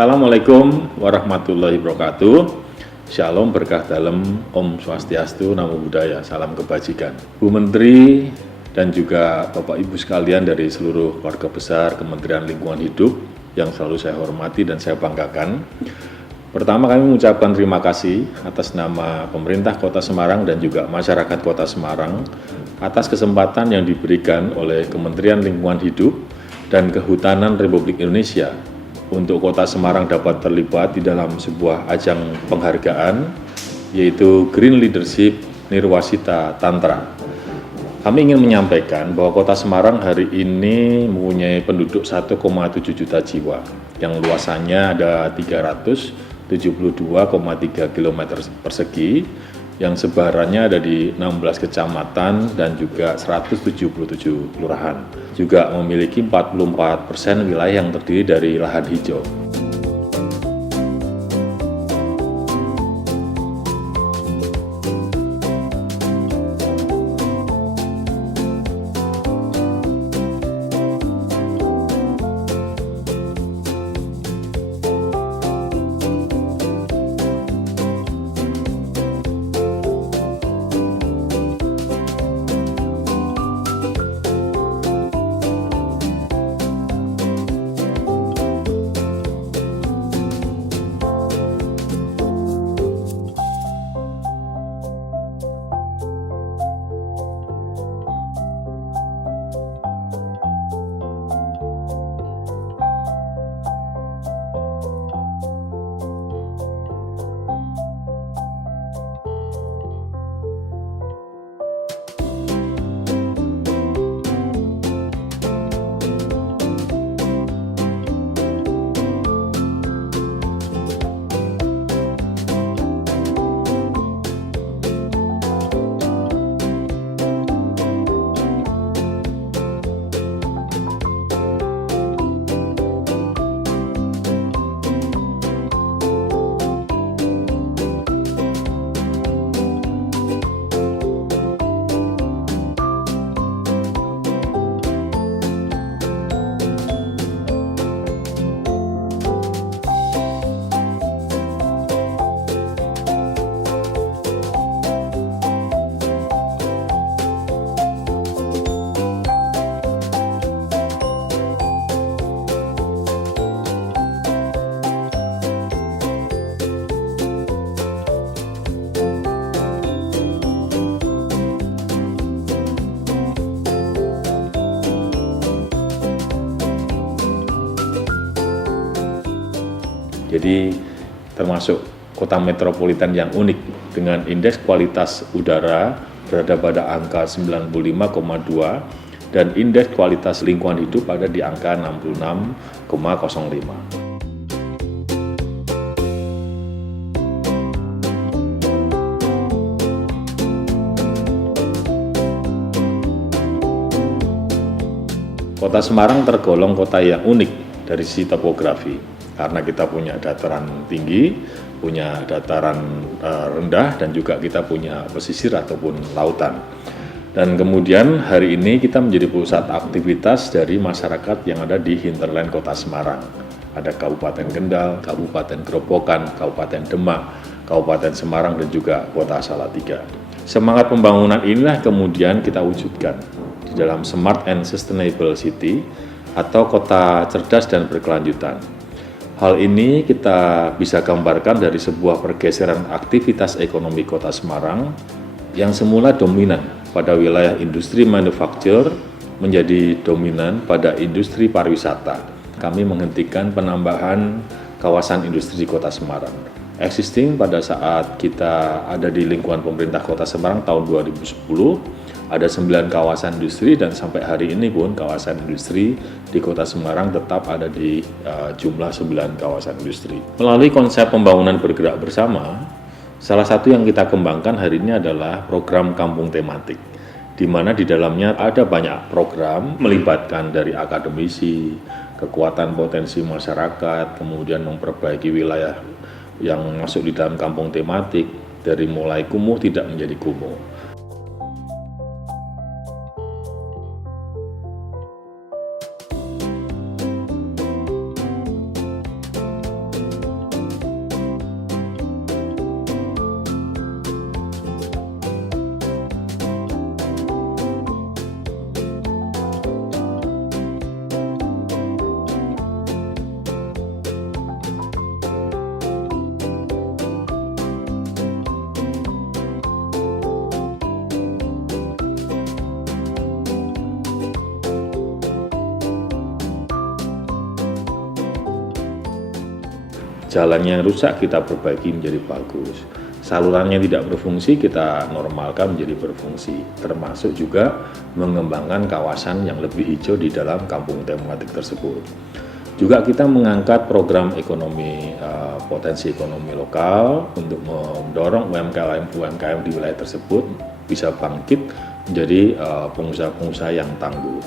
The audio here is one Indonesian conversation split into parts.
Assalamualaikum warahmatullahi wabarakatuh. Shalom, berkah dalam, Om Swastiastu, Namo Buddhaya, salam kebajikan. Bu Menteri dan juga Bapak Ibu sekalian dari seluruh keluarga besar Kementerian Lingkungan Hidup yang selalu saya hormati dan saya banggakan. Pertama, kami mengucapkan terima kasih atas nama pemerintah Kota Semarang dan juga masyarakat Kota Semarang atas kesempatan yang diberikan oleh Kementerian Lingkungan Hidup dan Kehutanan Republik Indonesia untuk Kota Semarang dapat terlibat di dalam sebuah ajang penghargaan, yaitu Green Leadership Nirwasita Tantra. Kami ingin menyampaikan bahwa Kota Semarang hari ini mempunyai penduduk 1,7 juta jiwa, yang luasannya ada 372,3 km persegi, yang sebarannya ada di 16 kecamatan dan juga 177 kelurahan. Juga memiliki 44% wilayah yang terdiri dari lahan hijau. Jadi termasuk kota metropolitan yang unik dengan indeks kualitas udara berada pada angka 95,2 dan indeks kualitas lingkungan hidup ada di angka 66,05. Kota Semarang tergolong kota yang unik dari sisi topografi. Karena kita punya dataran tinggi, punya dataran rendah, dan juga kita punya pesisir ataupun lautan. Dan kemudian hari ini kita menjadi pusat aktivitas dari masyarakat yang ada di hinterland Kota Semarang. Ada Kabupaten Kendal, Kabupaten Grobogan, Kabupaten Demak, Kabupaten Semarang, dan juga Kota Salatiga. Semangat pembangunan inilah kemudian kita wujudkan di dalam Smart and Sustainable City atau kota cerdas dan berkelanjutan. Hal ini kita bisa gambarkan dari sebuah pergeseran aktivitas ekonomi Kota Semarang yang semula dominan pada wilayah industri manufaktur menjadi dominan pada industri pariwisata. Kami menghentikan penambahan kawasan industri di Kota Semarang. Existing pada saat kita ada di lingkungan pemerintah Kota Semarang tahun 2010, Ada 9 kawasan industri dan sampai hari ini pun kawasan industri di Kota Semarang tetap ada di jumlah 9 kawasan industri. Melalui konsep pembangunan bergerak bersama, salah satu yang kita kembangkan hari ini adalah program kampung tematik, di mana di dalamnya ada banyak program melibatkan dari akademisi, kekuatan potensi masyarakat, kemudian memperbaiki wilayah yang masuk di dalam kampung tematik, dari mulai kumuh tidak menjadi kumuh. Jalannya yang rusak kita perbaiki menjadi bagus, salurannya tidak berfungsi kita normalkan menjadi berfungsi, termasuk juga mengembangkan kawasan yang lebih hijau di dalam kampung tematik tersebut. Juga kita mengangkat program ekonomi, potensi ekonomi lokal untuk mendorong UMKM di wilayah tersebut bisa bangkit menjadi pengusaha-pengusaha yang tangguh.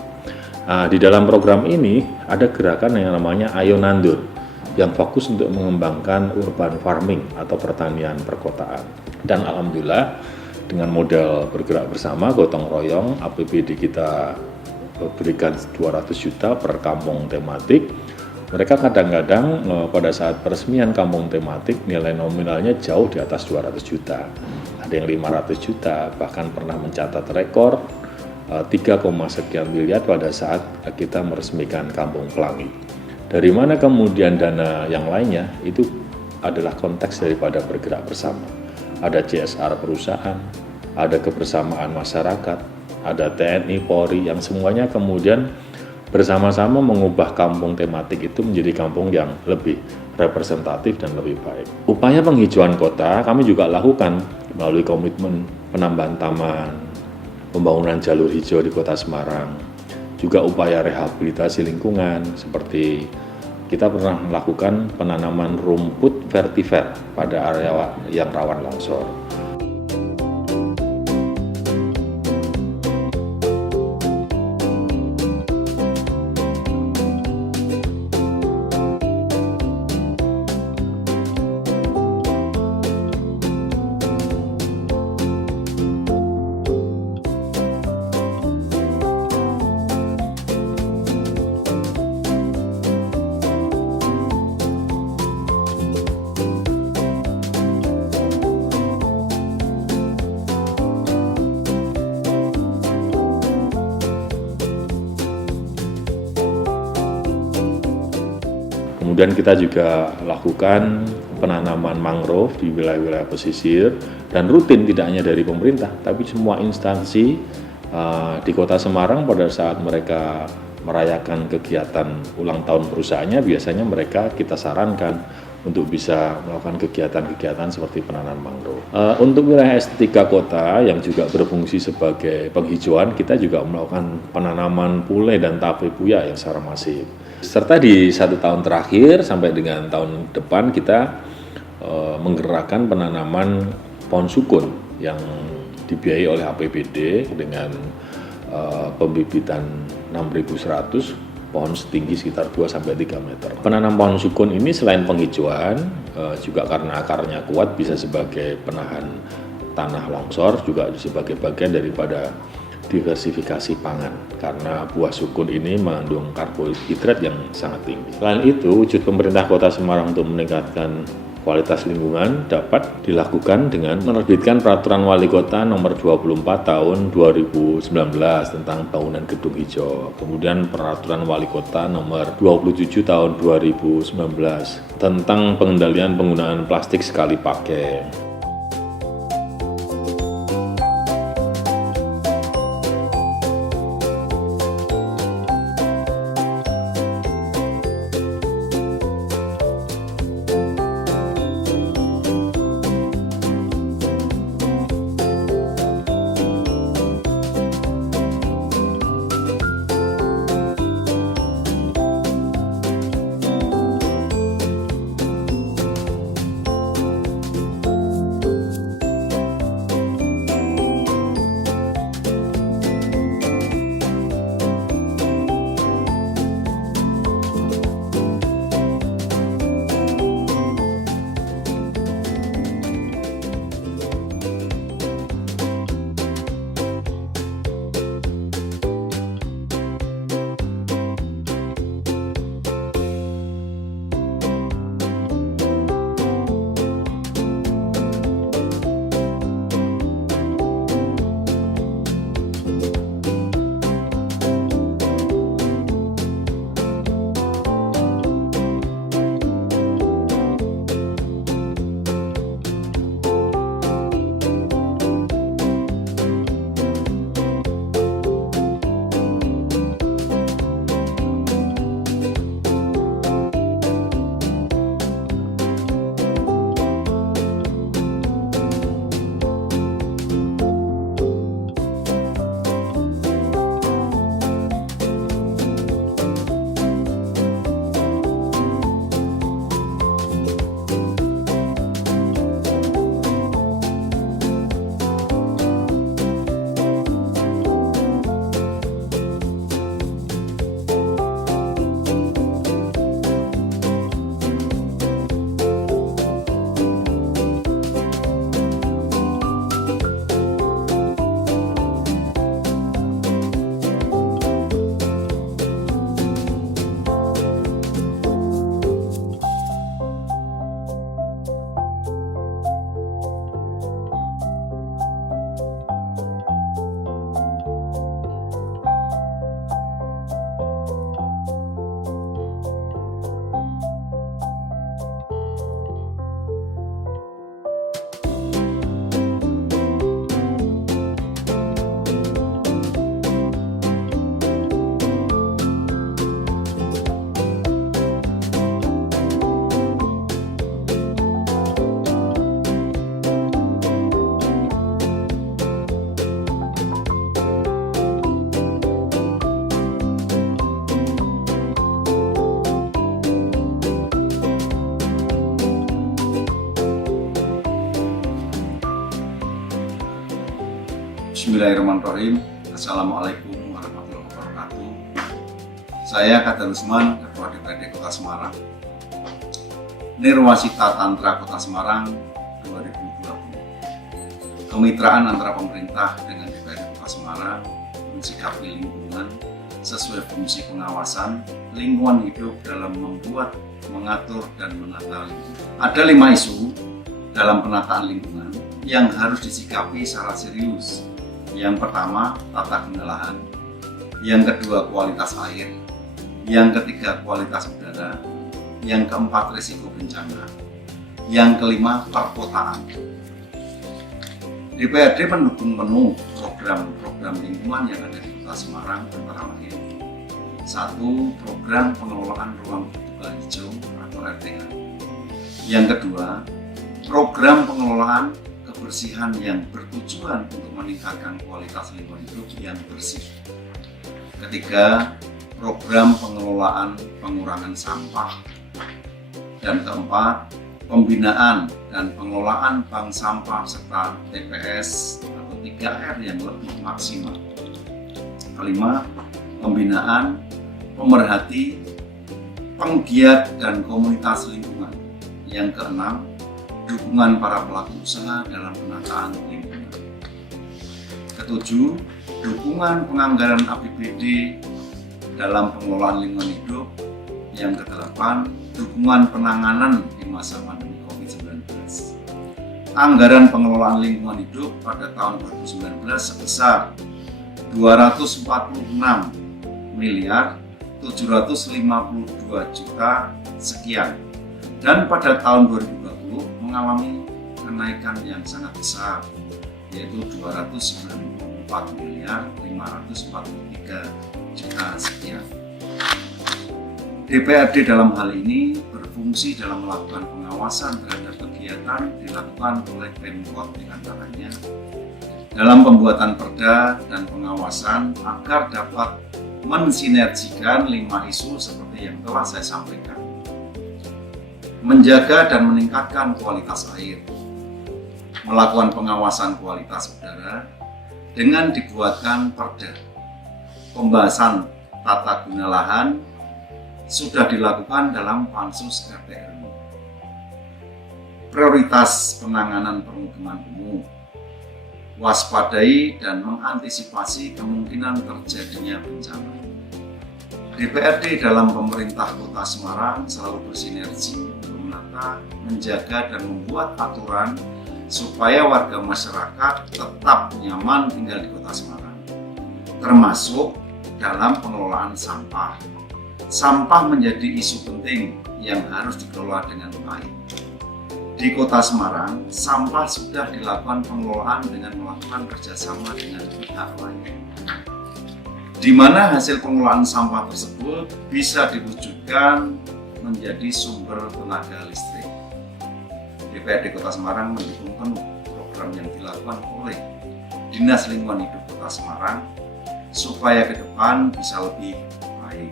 Di dalam program ini ada gerakan yang namanya Ayo Nandur, yang fokus untuk mengembangkan urban farming atau pertanian perkotaan. Dan alhamdulillah dengan model bergerak bersama gotong royong, APBD kita berikan 200 juta per kampung tematik. Mereka kadang-kadang pada saat peresmian kampung tematik nilai nominalnya jauh di atas 200 juta. Ada yang 500 juta, bahkan pernah mencatat rekor 3, sekian miliar pada saat kita meresmikan Kampung Pelangi. Dari mana kemudian dana yang lainnya itu adalah konteks daripada bergerak bersama. Ada CSR perusahaan, ada kebersamaan masyarakat, ada TNI, Polri yang semuanya kemudian bersama-sama mengubah kampung tematik itu menjadi kampung yang lebih representatif dan lebih baik. Upaya penghijauan kota kami juga lakukan melalui komitmen penambahan taman, pembangunan jalur hijau di Kota Semarang, juga upaya rehabilitasi lingkungan seperti kita pernah melakukan penanaman rumput vetiver pada area yang rawan longsor. Kemudian kita juga lakukan penanaman mangrove di wilayah-wilayah pesisir dan rutin tidak hanya dari pemerintah, tapi semua instansi di Kota Semarang pada saat mereka merayakan kegiatan ulang tahun perusahaannya, biasanya mereka kita sarankan untuk bisa melakukan kegiatan-kegiatan seperti penanaman mangrove. Untuk wilayah estetika kota yang juga berfungsi sebagai penghijauan, kita juga melakukan penanaman pule dan tape buya yang secara masif. Serta di 1 tahun terakhir sampai dengan tahun depan kita menggerakkan penanaman pohon sukun yang dibiayai oleh APBD dengan pembibitan 6.100 pohon setinggi sekitar 2-3 meter. Penanam pohon sukun ini selain penghijauan, juga karena akarnya kuat bisa sebagai penahan tanah longsor, juga sebagai bagian daripada diversifikasi pangan, karena buah sukun ini mengandung karbohidrat yang sangat tinggi. Selain itu, wujud pemerintah Kota Semarang untuk meningkatkan kualitas lingkungan dapat dilakukan dengan menerbitkan Peraturan Wali Kota Nomor 24 Tahun 2019 tentang bangunan gedung hijau. Kemudian Peraturan Wali Kota Nomor 27 Tahun 2019 tentang pengendalian penggunaan plastik sekali pakai. Bismillahirrahmanirrahim. Assalamualaikum warahmatullahi wabarakatuh. Saya Kader Usman, Ketua DPRD Kota Semarang. Nirwasita Tantra Kota Semarang 2020. Kemitraan antara pemerintah dengan DPRD Kota Semarang mensikapi lingkungan sesuai fungsi pengawasan lingkungan hidup dalam membuat, mengatur, dan menata lingkungan. Ada 5 isu dalam penataan lingkungan yang harus disikapi secara serius. Yang pertama, tata guna lahan. Yang kedua, kualitas air. Yang ketiga, kualitas udara. Yang keempat, risiko bencana. Yang kelima, perkotaan. DPRD mendukung penuh program-program lingkungan yang ada di Kota Semarang antara lain. 1. Program pengelolaan ruang terbuka hijau atau RTH. Yang kedua, program pengelolaan kebersihan yang bertujuan untuk meningkatkan kualitas lingkungan hidup yang bersih. Ketiga, program pengelolaan pengurangan sampah. Dan keempat, pembinaan dan pengelolaan bank sampah serta TPS atau 3R yang lebih maksimal. Kelima, pembinaan, pemerhati, penggiat dan komunitas lingkungan. Yang keenam, dukungan para pelaku usaha dalam penataan lingkungan. Ketujuh, dukungan penganggaran APBD dalam pengelolaan lingkungan hidup. Yang kedelapan, dukungan penanganan di masa pandemi COVID-19. Anggaran pengelolaan lingkungan hidup pada tahun 2019 sebesar 246 miliar 752 juta sekian. Dan pada tahun 2020 mengalami kenaikan yang sangat besar, yaitu 294 miliar 543 juta sekian. DPRD dalam hal ini berfungsi dalam melakukan pengawasan terhadap kegiatan dilakukan oleh Pemkot diantaranya dalam pembuatan perda dan pengawasan agar dapat mensinergikan 5 isu seperti yang telah saya sampaikan. Menjaga dan meningkatkan kualitas air, melakukan pengawasan kualitas udara dengan dibuatkan perda. Pembahasan tata guna lahan sudah dilakukan dalam Pansus RT/RW. Prioritas penanganan permukiman kumuh, waspadai dan mengantisipasi kemungkinan terjadinya bencana. DPRD dalam pemerintah Kota Semarang selalu bersinergi untuk menata, menjaga, dan membuat aturan supaya warga masyarakat tetap nyaman tinggal di Kota Semarang, termasuk dalam pengelolaan sampah. Sampah menjadi isu penting yang harus dikelola dengan baik. Di Kota Semarang, sampah sudah dilakukan pengelolaan dengan melakukan kerjasama dengan pihak lain, di mana hasil pengelolaan sampah tersebut bisa diwujudkan menjadi sumber tenaga listrik. DPRD Kota Semarang mendukung penuh program yang dilakukan oleh Dinas Lingkungan Hidup Kota Semarang supaya ke depan bisa lebih baik,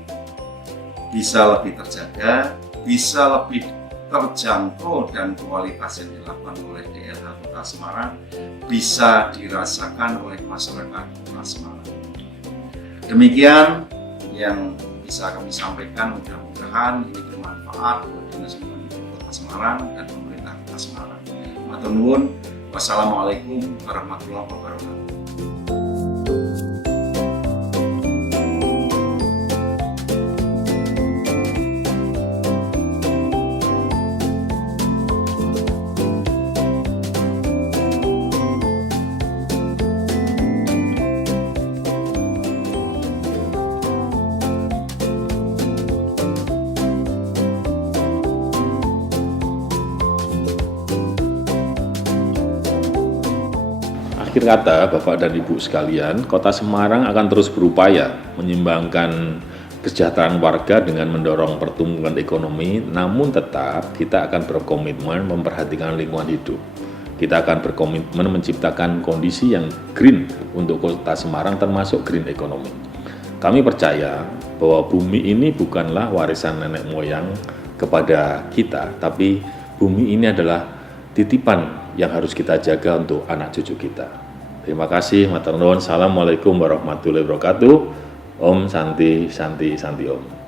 bisa lebih terjaga, bisa lebih terjangkau, dan kualitas yang dilakukan oleh DLH Kota Semarang bisa dirasakan oleh masyarakat Kota Semarang. Demikian yang bisa kami sampaikan, mudah-mudahan ini bermanfaat buat Dinas Lingkungan Hidup Kota Semarang dan pemerintah Kota Semarang. Matur nuwun. Wassalamualaikum warahmatullahi wabarakatuh. Akhir kata, Bapak dan Ibu sekalian, Kota Semarang akan terus berupaya menyimbangkan kesejahteraan warga dengan mendorong pertumbuhan ekonomi, namun tetap kita akan berkomitmen memperhatikan lingkungan hidup. Kita akan berkomitmen menciptakan kondisi yang green untuk Kota Semarang, termasuk green economy. Kami percaya bahwa bumi ini bukanlah warisan nenek moyang kepada kita, tapi bumi ini adalah titipan yang harus kita jaga untuk anak cucu kita. Terima kasih, matur nuwun. Assalamualaikum warahmatullahi wabarakatuh. Om Santi Santi Santi Om.